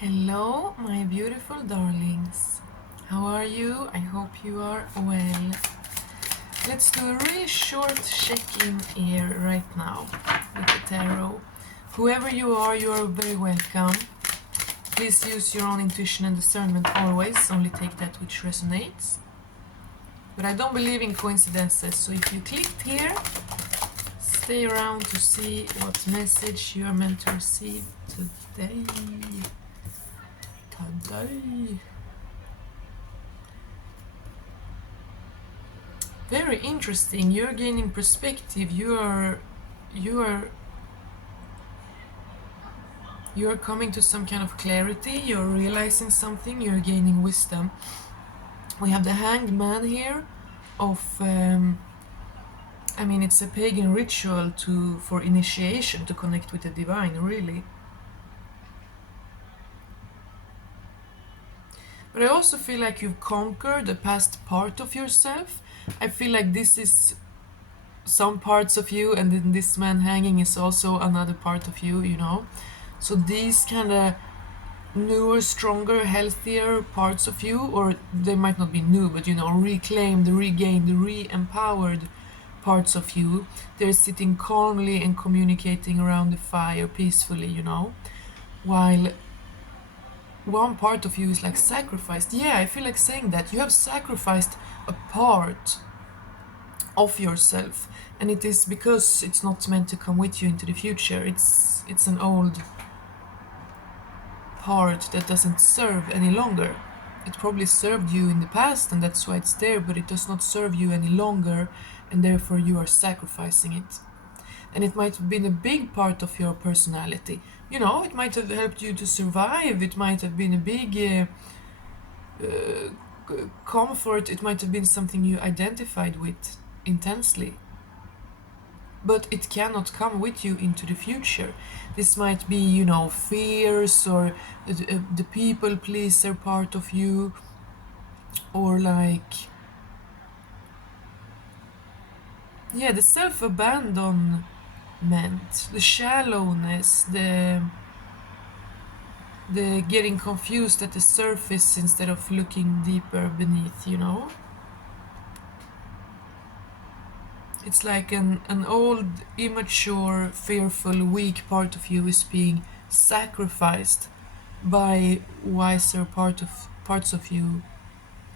Hello, my beautiful darlings. How are you? I hope you are well. Let's do a really short check-in here right now with the tarot. Whoever you are very welcome. Please use your own intuition and discernment always, only take that which resonates. But I don't believe in coincidences, so if you clicked here, stay around to see what message you are meant to receive today. Very interesting. You're gaining perspective. You are coming to some kind of clarity. You're realizing something. You're gaining wisdom. We have the Hanged Man here. It's a pagan ritual for initiation to connect with the divine. Really. But I also feel like you've conquered the past part of yourself. I feel like this is some parts of you, and then this man hanging is also another part of you, So these kind of newer, stronger, healthier parts of you, or they might not be new, but reclaimed, regained, re-empowered parts of you, they're sitting calmly and communicating around the fire peacefully, While one part of you is like sacrificed. Yeah, I feel like saying that. You have sacrificed a part of yourself, and it is because it's not meant to come with you into the future. It's an old part that doesn't serve any longer. It probably served you in the past, and that's why it's there, but it does not serve you any longer, and therefore you are sacrificing it. And it might have been a big part of your personality. It might have helped you to survive. It might have been a big comfort. It might have been something you identified with intensely. But it cannot come with you into the future. This might be, fears, or the people pleaser part of you, or the self-abandonment, the shallowness, the getting confused at the surface instead of looking deeper beneath, It's like an old, immature, fearful, weak part of you is being sacrificed by wiser parts of you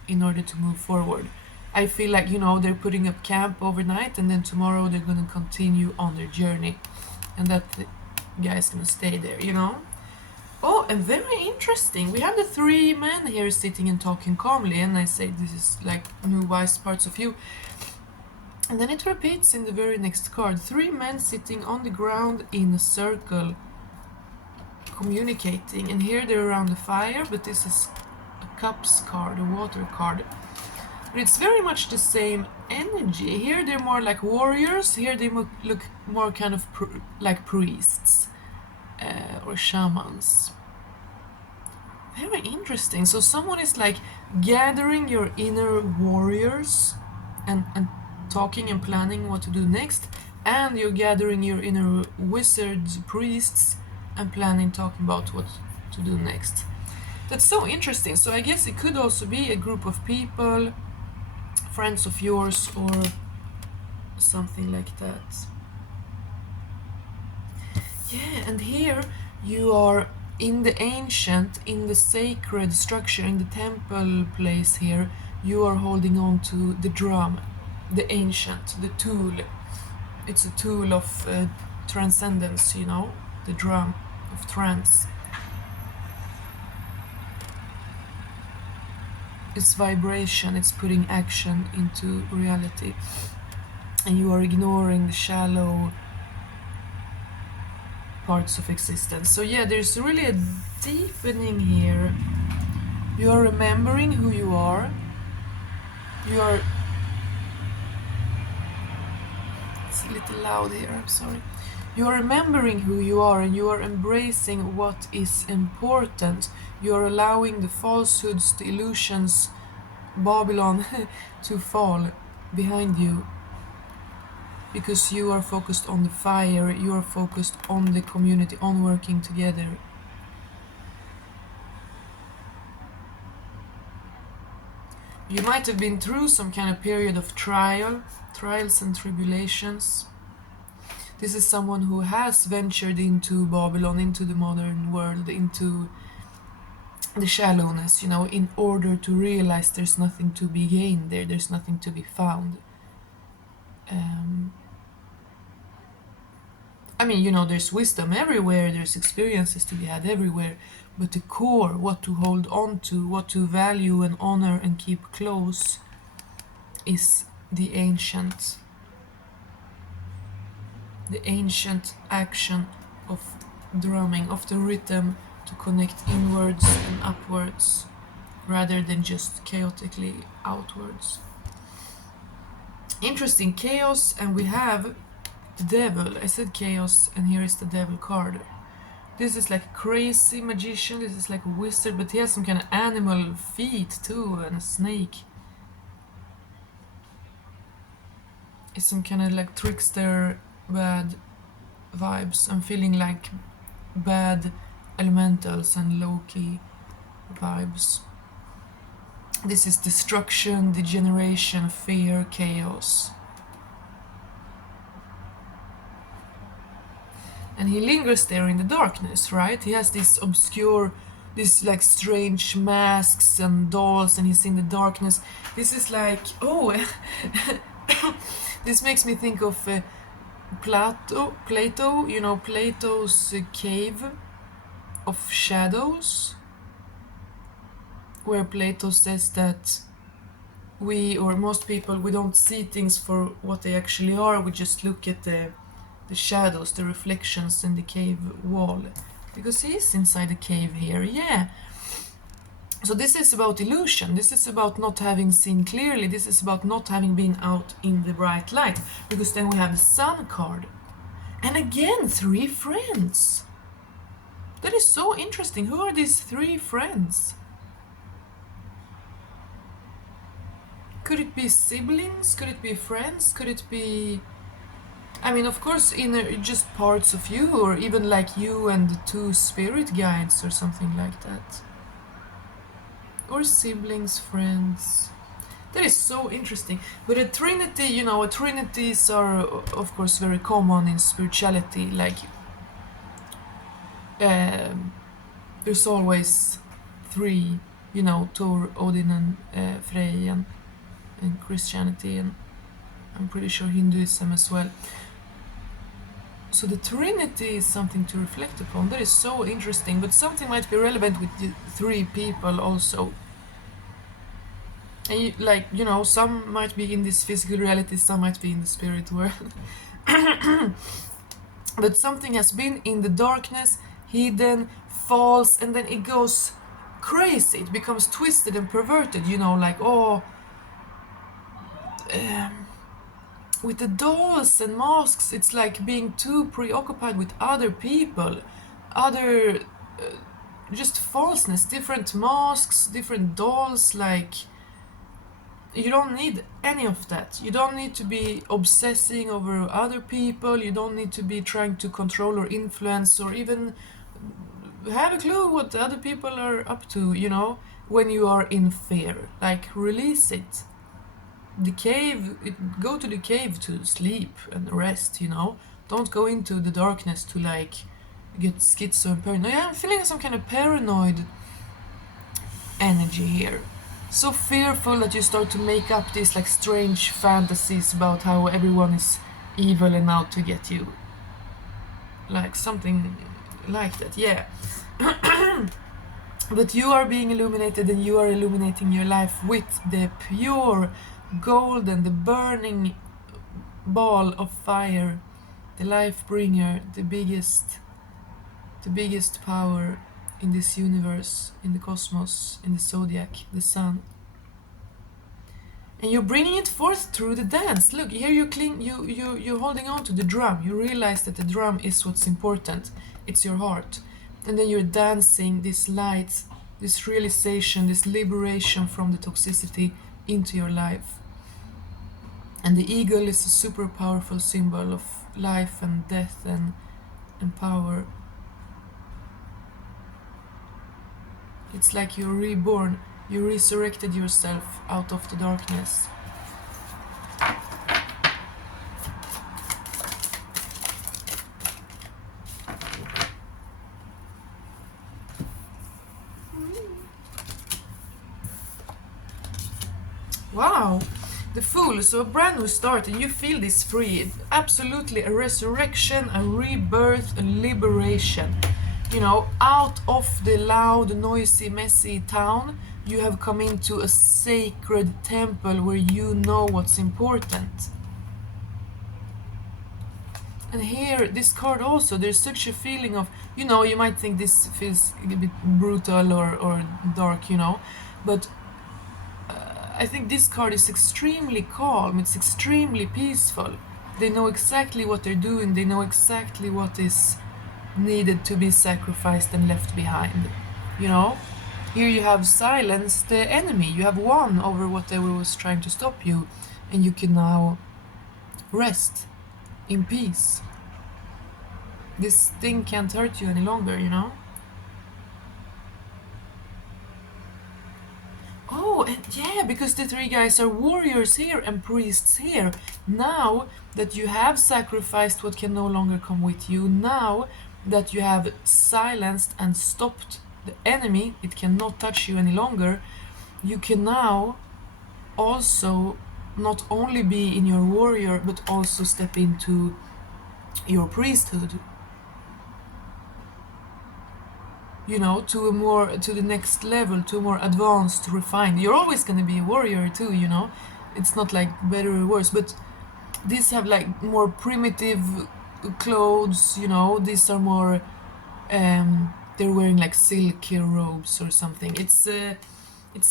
in order to move forward. I feel like, they're putting up camp overnight, and then tomorrow they're going to continue on their journey. And that guy's going to stay there, Oh, and very interesting. We have the three men here sitting and talking calmly, and I say this is like new wise parts of you. And then it repeats in the very next card. Three men sitting on the ground in a circle, communicating. And here they're around the fire, but this is a cups card, a water card. But it's very much the same energy. Here they're more like warriors. Here they look more kind of like priests or shamans. Very interesting. So someone is like gathering your inner warriors and talking and planning what to do next, and you're gathering your inner wizards, priests, and talking about what to do next. That's so interesting. So I guess it could also be a group of people, friends of yours, or something like that. Yeah, and here you are in the ancient, in the sacred structure, in the temple place here. You are holding on to the drum, the ancient, the tool. It's a tool of transcendence, the drum of trance. It's vibration, it's putting action into reality. And you are ignoring the shallow parts of existence. So yeah, there's really a deepening here. You are remembering who you are. It's a little loud here, I'm sorry. You are remembering who you are, and you are embracing what is important. You are allowing the falsehoods, the illusions, Babylon to fall behind you. Because you are focused on the fire, you are focused on the community, on working together. You might have been through some kind of period of trials and tribulations. This is someone who has ventured into Babylon, into the modern world, into the shallowness, in order to realize there's nothing to be gained there, there's nothing to be found. I mean, there's wisdom everywhere, there's experiences to be had everywhere, but the core, what to hold on to, what to value and honor and keep close, is the ancient action of drumming, of the rhythm to connect inwards and upwards rather than just chaotically outwards. Interesting, chaos, and we have the devil. I said chaos, and here is the devil card. This is like a crazy magician, this is like a wizard, but he has some kind of animal feet too, and a snake. It's some kind of like trickster, bad vibes. I'm feeling like bad elementals and low-key vibes. This is destruction, degeneration, fear, chaos. And he lingers there in the darkness, right? He has this obscure, this like strange masks and dolls, and he's in the darkness. This is like, this makes me think of Plato, Plato's cave of shadows, where Plato says that we, or most people, we don't see things for what they actually are, we just look at the shadows, the reflections in the cave wall, because he is inside the cave here, yeah. So this is about illusion, this is about not having seen clearly, this is about not having been out in the bright light, because then we have the sun card. And again, 3 friends. That is so interesting. Who are these 3 friends? Could it be siblings? Could it be friends? Could it be... I mean, of course, just parts of you, or even like you and 2 spirit guides or something like that. Or siblings, friends. That is so interesting. But a trinity, trinities are, of course, very common in spirituality. Like, there's always 3, Thor, Odin, and Frey, and Christianity, and I'm pretty sure Hinduism as well. So the Trinity is something to reflect upon. That is so interesting, but something might be relevant with the 3 people also. And some might be in this physical reality, some might be in the spirit world. But something has been in the darkness, hidden, false, and then it goes crazy. It becomes twisted and perverted, with the dolls and masks, it's like being too preoccupied with other people, just falseness, different masks, different dolls, like, you don't need any of that. You don't need to be obsessing over other people, you don't need to be trying to control or influence or even have a clue what other people are up to, when you are in fear. Like, release it. Go to the cave to sleep and rest, Don't go into the darkness to like get schizo and paranoid. Yeah, I'm feeling some kind of paranoid energy here. So fearful that you start to make up these like strange fantasies about how everyone is evil and out to get you. Like something like that, yeah. But you are being illuminated, and you are illuminating your life with the pure gold and the burning ball of fire, the life bringer, the biggest power in this universe, in the cosmos, in the zodiac, the sun. And you're bringing it forth through the dance. Look, here you're holding on to the drum. You realize that the drum is what's important. It's your heart. And then you're dancing this light, this realization, this liberation from the toxicity into your life. And the eagle is a super powerful symbol of life and death and power. It's like you're reborn. You resurrected yourself out of the darkness. Wow! The Fool, so a brand new start, and you feel this free. Absolutely a resurrection, a rebirth, a liberation. You know, out of the loud, noisy, messy town, you have come into a sacred temple where you know what's important. And here, this card also, there's such a feeling of, you know, you might think this feels a bit brutal or dark, you know, but I think this card is extremely calm, it's extremely peaceful. They know exactly what they're doing, they know exactly what is needed to be sacrificed and left behind. You know? Here you have silenced the enemy, you have won over whatever was trying to stop you, and you can now rest in peace. This thing can't hurt you any longer, you know? Oh, and yeah, because the three guys are warriors here and priests here. Now that you have sacrificed what can no longer come with you, now that you have silenced and stopped the enemy, it cannot touch you any longer, you can now also not only be in your warrior but also step into your priesthood. You know, to the next level, to a more advanced, refined. You're always going to be a warrior too, you know. It's not like better or worse, but these have like more primitive clothes, you know. These are more they're wearing like silky robes or something. It's the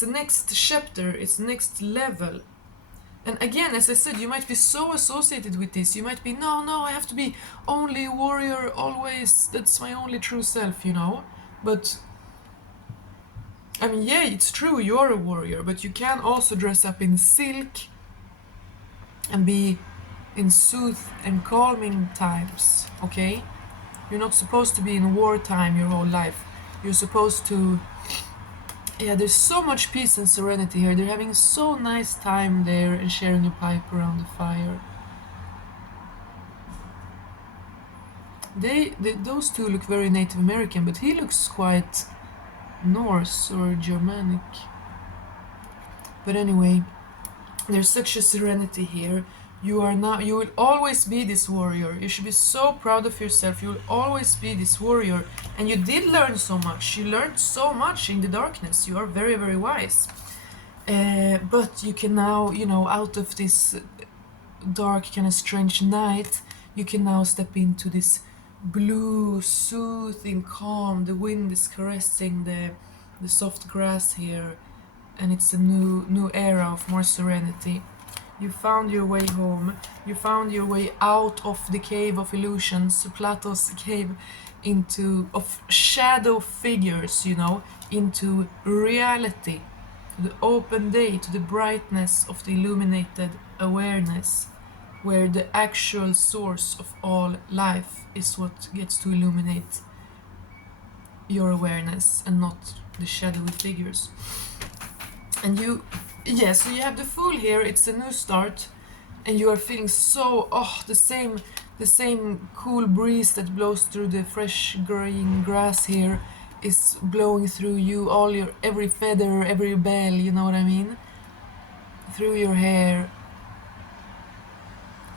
next chapter, it's the next level. And again, as I said, you might be so associated with this. You might be, no, I have to be only a warrior always. That's my only true self, you know. But I mean, yeah, it's true, you are a warrior, but you can also dress up in silk and be in sooth and calming times, okay? You're not supposed to be in wartime your whole life. You're supposed to. Yeah, there's so much peace and serenity here. They're having so nice time there and sharing a pipe around the fire. Those two look very Native American, but he looks quite Norse or Germanic. But anyway, there's such a serenity here. You will always be this warrior. You should be so proud of yourself. You will always be this warrior. And you did learn so much. You learned so much in the darkness. You are very, very wise. But you can now, you know, out of this dark, kind of strange night, you can now step into this blue, soothing calm. The wind is caressing the soft grass here, and it's a new era of more serenity. You found your way home. You found your way out of the cave of illusions, Plato's cave, of shadow figures, you know, into reality, to the open day, to the brightness of the illuminated awareness, where the actual source of all life is what gets to illuminate your awareness and not the shadowy figures. And so you have the Fool here, it's a new start, and you are feeling so, the same cool breeze that blows through the fresh green grass here is blowing through you, every feather, every bell, you know what I mean? Through your hair.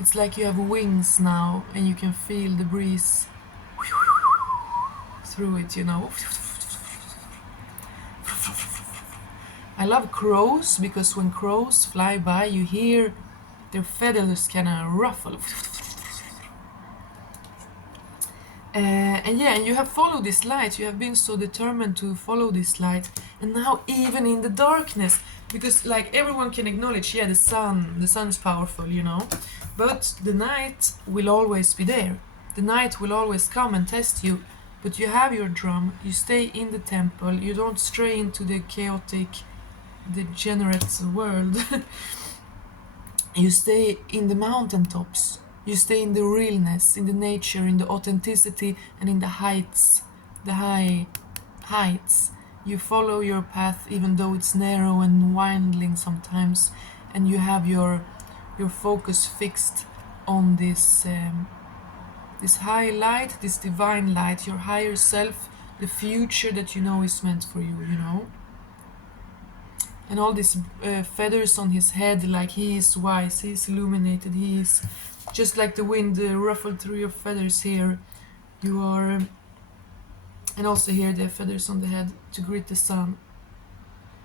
It's like you have wings now, and you can feel the breeze through it, you know. I love crows, because when crows fly by, you hear their feathers kind of ruffle. And you have followed this light. You have been so determined to follow this light. And now even in the darkness, because like everyone can acknowledge, the sun's powerful, you know. But the night will always be there. The night will always come and test you. But you have your drum, you stay in the temple, you don't stray into the chaotic, degenerate world. You stay in the mountaintops. You stay in the realness, in the nature, in the authenticity, and in the heights, the high heights. You follow your path even though it's narrow and winding sometimes, and you have your focus fixed on this high light, this divine light, your higher self, the future that you know is meant for you, you know. And all these feathers on his head, like he is wise, he is illuminated, he is just like the wind ruffled through your feathers here. You are, and also here the feathers on the head to greet the sun.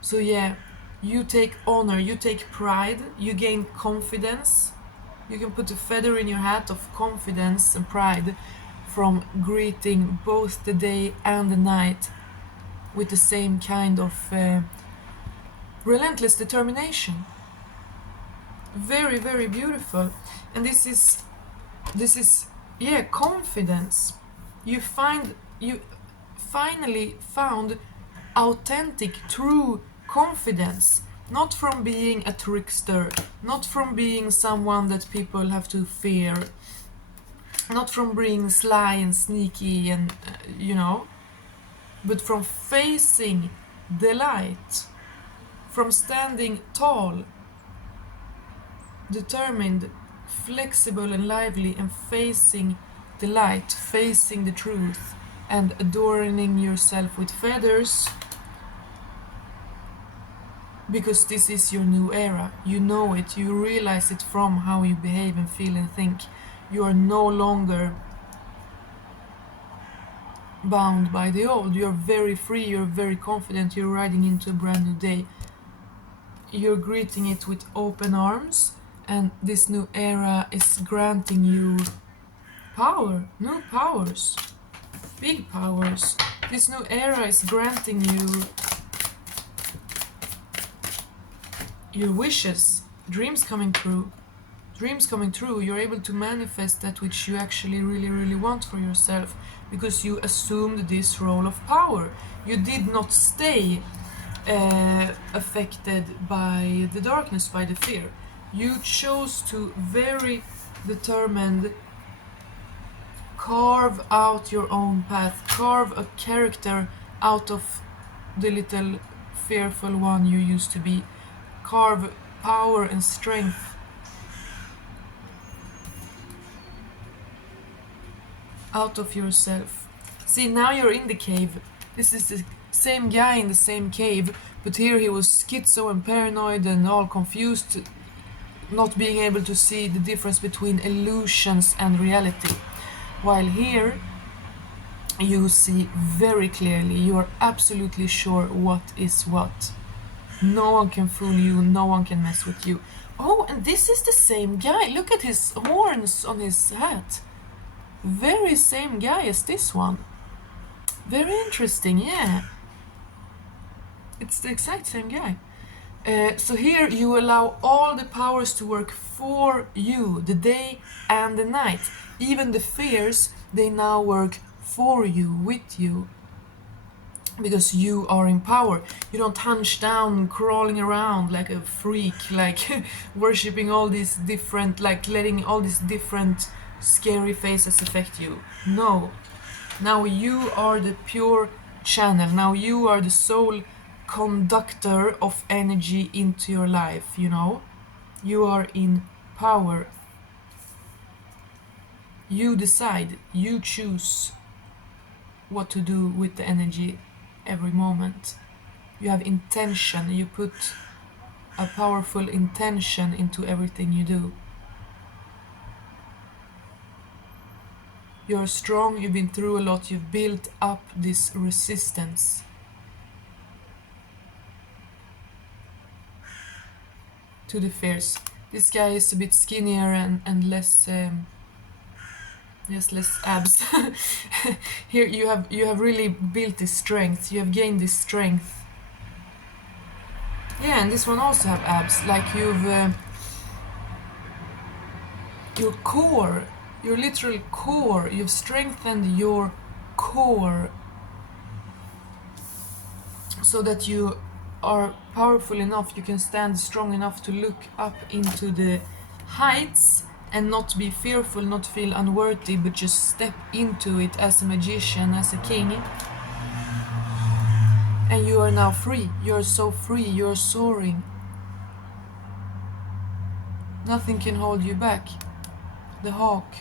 So yeah, you take honor, you take pride, you gain confidence. You can put a feather in your hat of confidence and pride from greeting both the day and the night with the same kind of relentless determination. Very, very beautiful. And this is yeah, confidence. You finally found authentic, true confidence, not from being a trickster, not from being someone that people have to fear, not from being sly and sneaky and you know, but from facing the light, from standing tall, determined, flexible and lively, and facing the light, facing the truth, and adorning yourself with feathers, because this is your new era. You know it, you realize it from how you behave and feel and think. You are no longer bound by the old. You're very free, you're very confident, you're riding into a brand new day. You're greeting it with open arms, and this new era is granting you power, new powers, big powers. This new era is granting you your wishes, dreams coming true. Dreams coming true, you're able to manifest that which you actually really, really want for yourself, because you assumed this role of power. You did not stay affected by the darkness, by the fear. You chose to very determined carve out your own path, carve a character out of the little fearful one you used to be, carve power and strength out of yourself. See, now you're in the cave. This is the same guy in the same cave, but here he was schizo and paranoid and all confused, not being able to see the difference between illusions and reality. While here, you see very clearly, you are absolutely sure what is what. No one can fool you, no one can mess with you. Oh, and this is the same guy. Look at his horns on his hat. Very same guy as this one. Very interesting, yeah. It's the exact same guy. So here you allow all the powers to work for you, the day and the night. Even the fears, they now work for you, with you. Because you are in power. You don't hunch down, crawling around like a freak, like worshipping all these different, like letting all these different scary faces affect you. No. Now you are the pure channel. Now you are the sole conductor of energy into your life, you know? You are in power. You decide, you choose what to do with the energy every moment. You have intention, you put a powerful intention into everything you do. You're strong, you've been through a lot, you've built up this resistance. To the fears. This guy is a bit skinnier and less less abs. Here you have really built this strength, you have gained this strength. Yeah, and this one also have abs, like you've your core, your literal core, you've strengthened your core so that you are powerful enough, you can stand strong enough to look up into the heights and not be fearful, not feel unworthy, but just step into it as a magician, as a king. And you are now free. You're so free. You're soaring. Nothing can hold you back. The hawk.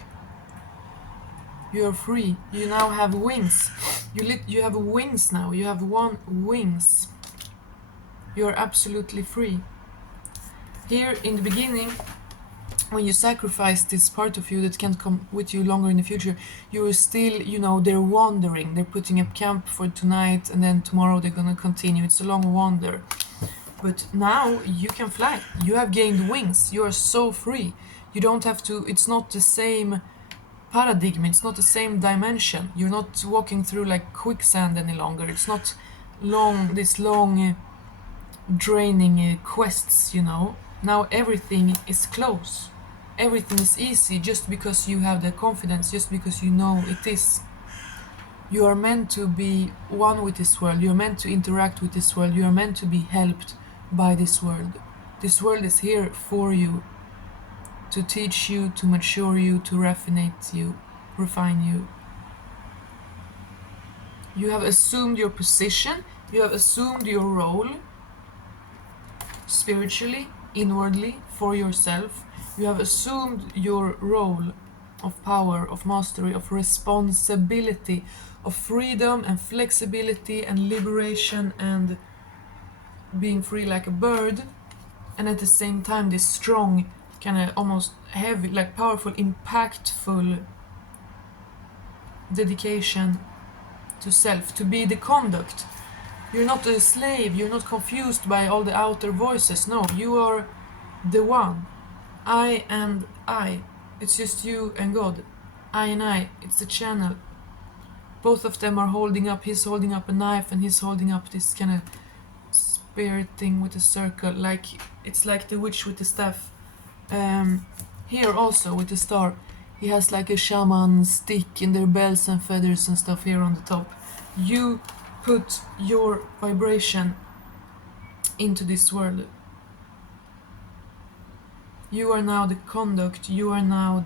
You're free. You now have wings. You have wings now. You have wings. You're absolutely free. Here in the beginning, when you sacrifice this part of you that can't come with you longer in the future, you're still, they're wandering. They're putting up camp for tonight, and then tomorrow they're gonna continue. It's a long wander. But now you can fly. You have gained wings. You are so free. You don't have to, it's not the same paradigm, it's not the same dimension. You're not walking through like quicksand any longer. It's not this long draining quests, Now everything is close. Everything is easy just because you have the confidence, just because you know it is. You are meant to be one with this world. You're meant to interact with this world. You are meant to be helped by this world. This world is here for you, to teach you, to mature you, to refine you. You have assumed your position. You have assumed your role spiritually, inwardly, for yourself. You have assumed your role of power, of mastery, of responsibility, of freedom and flexibility and liberation and being free like a bird, and at the same time this strong, kind of almost heavy, like powerful, impactful dedication to self, to be the conduct. You're not a slave, you're not confused by all the outer voices. No, you are the one. I and I. It's just you and God. I and I. It's the channel. Both of them are holding up. He's holding up a knife and he's holding up this kind of spear thing with a circle. Like it's like the witch with the staff. Here also with the star. He has like a shaman stick and their bells and feathers and stuff here on the top. You put your vibration into this world. You are now the conduct. You are now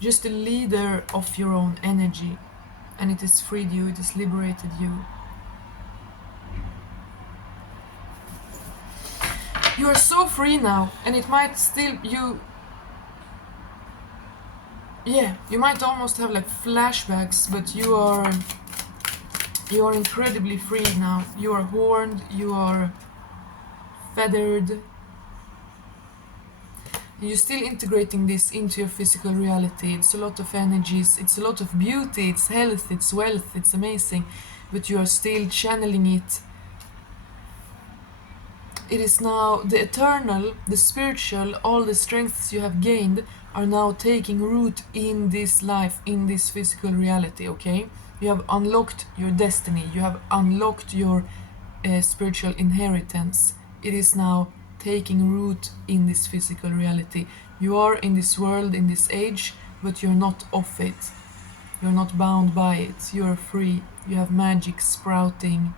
just the leader of your own energy, and it has freed you. It has liberated you. You are so free now, and it might still you might almost have like flashbacks, but you are incredibly free now. You are horned, you are feathered. You're still integrating this into your physical reality. It's a lot of energies, it's a lot of beauty, it's health, it's wealth, it's amazing, but you are still channeling it. It is now the eternal, the spiritual, all the strengths you have gained are now taking root in this life, in this physical reality, okay? You have unlocked your destiny, you have unlocked your spiritual inheritance. It is now taking root in this physical reality. You are in this world, in this age, but you're not of it. You're not bound by it. You're free. You have magic sprouting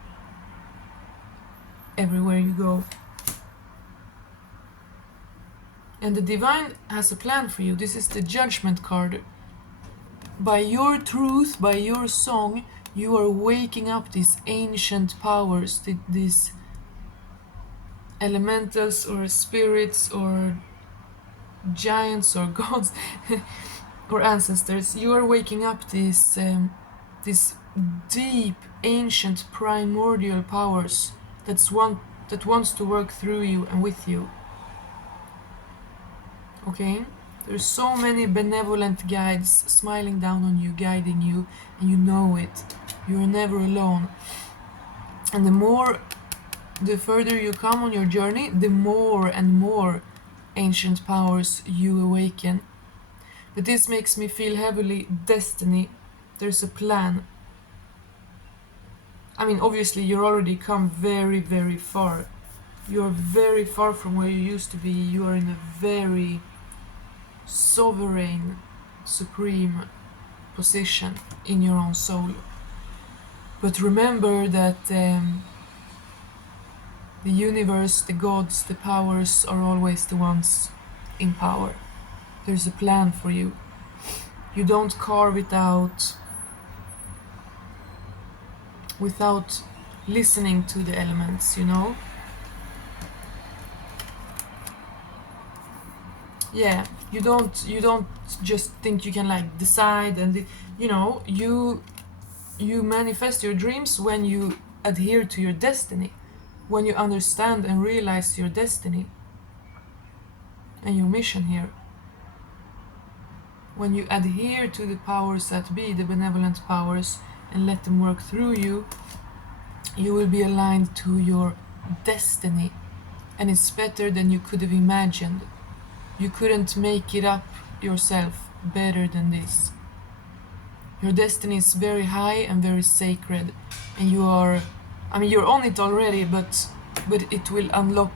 everywhere you go. And the divine has a plan for you. This is the judgment card. By your truth, by your song, you are waking up these ancient powers, these elementals or spirits or giants or gods or ancestors. You are waking up these deep, ancient, primordial powers that wants to work through you and with you. Okay? There's so many benevolent guides smiling down on you, guiding you, and you know it. You're never alone. And the further you come on your journey, the more and more ancient powers you awaken. But this makes me feel heavily destiny. There's a plan. I mean, obviously you're already come very, very far. You're very far from where you used to be. You are in a very sovereign, supreme position in your own soul. But remember that the universe, the gods, the powers are always the ones in power. There's a plan for you. You don't carve it out without listening to the elements, you know. Yeah, you don't just think you can like decide and you know, you manifest your dreams when you adhere to your destiny, when you understand and realize your destiny and your mission here. When you adhere to the powers that be, the benevolent powers, and let them work through you, you will be aligned to your destiny. And it's better than you could have imagined. You couldn't make it up yourself better than this. Your destiny is very high and very sacred, and you are, I mean, you're on it already, but it will unlock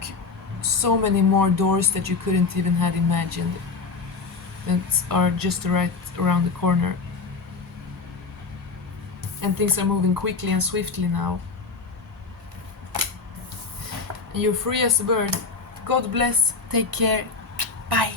so many more doors that you couldn't even have imagined, that are just right around the corner. And things are moving quickly and swiftly now. And you're free as a bird. God bless. Take care. Bye.